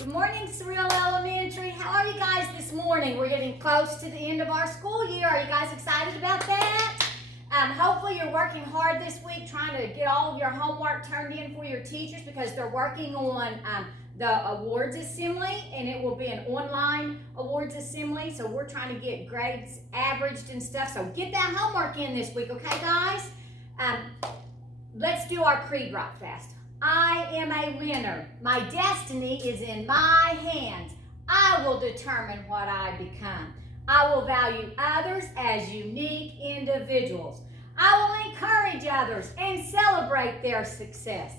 Good morning, Surreal Elementary. How are you guys this morning? We're getting close to the end of our school year. Are you guys excited about that? Hopefully you're working hard this week trying to get all of your homework turned in for your teachers because they're working on the awards assembly, and it will be an online awards assembly. So we're trying to get grades averaged and stuff. So get that homework in this week, okay, guys? Let's do our creed right fast. I am a winner. My destiny is in my hands. I will determine what I become. I will value others as unique individuals. I will encourage others and celebrate their success.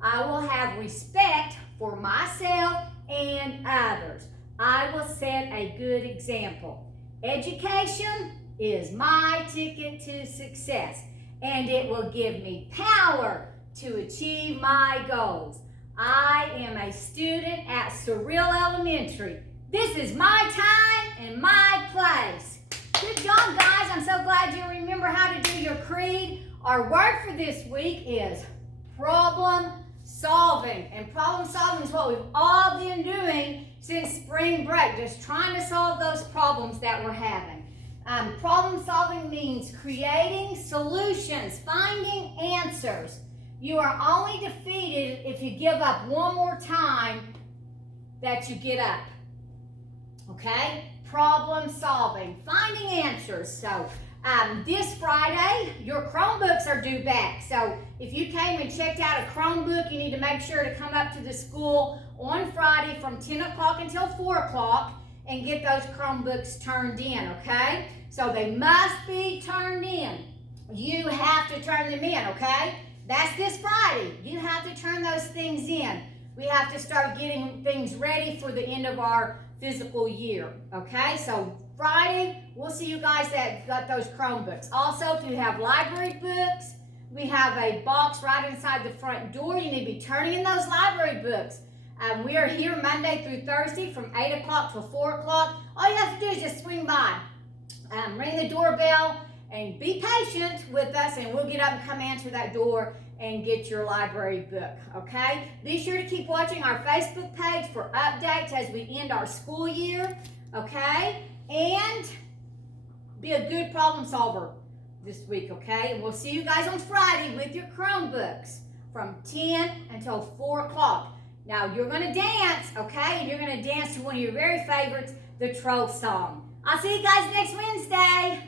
I will have respect for myself and others. I will set a good example. Education is my ticket to success, and it will give me power to achieve my goals. I am a student at Surreal Elementary. This is my time and my place. Good job, guys. I'm so glad you remember how to do your creed. Our word for this week is problem solving. And problem solving is what we've all been doing since spring break, just trying to solve those problems that we're having. Problem solving means creating solutions, finding answers. You are only defeated if you give up one more time that you get up. Okay? Problem solving, finding answers. So this Friday, your Chromebooks are due back. So if you came and checked out a Chromebook, you need to make sure to come up to the school on Friday from 10 o'clock until 4 o'clock and get those Chromebooks turned in, okay? So they must be turned in. You have to turn them in, okay? That's this Friday. You have to turn those things in. We have to start getting things ready for the end of our physical year, okay? So Friday, we'll see you guys that got those Chromebooks. Also, if you have library books, we have a box right inside the front door. You need to be turning in those library books. We are here Monday through Thursday from 8 o'clock till 4 o'clock. All you have to do is just swing by, ring the doorbell, and be patient with us, and we'll get up and come answer that door and get your library book, okay? Be sure to keep watching our Facebook page for updates as we end our school year, okay? And be a good problem solver this week, okay? And we'll see you guys on Friday with your Chromebooks from 10 until 4 o'clock. Now, you're going to dance, okay? And you're going to dance to one of your very favorites, the Troll Song. I'll see you guys next Wednesday.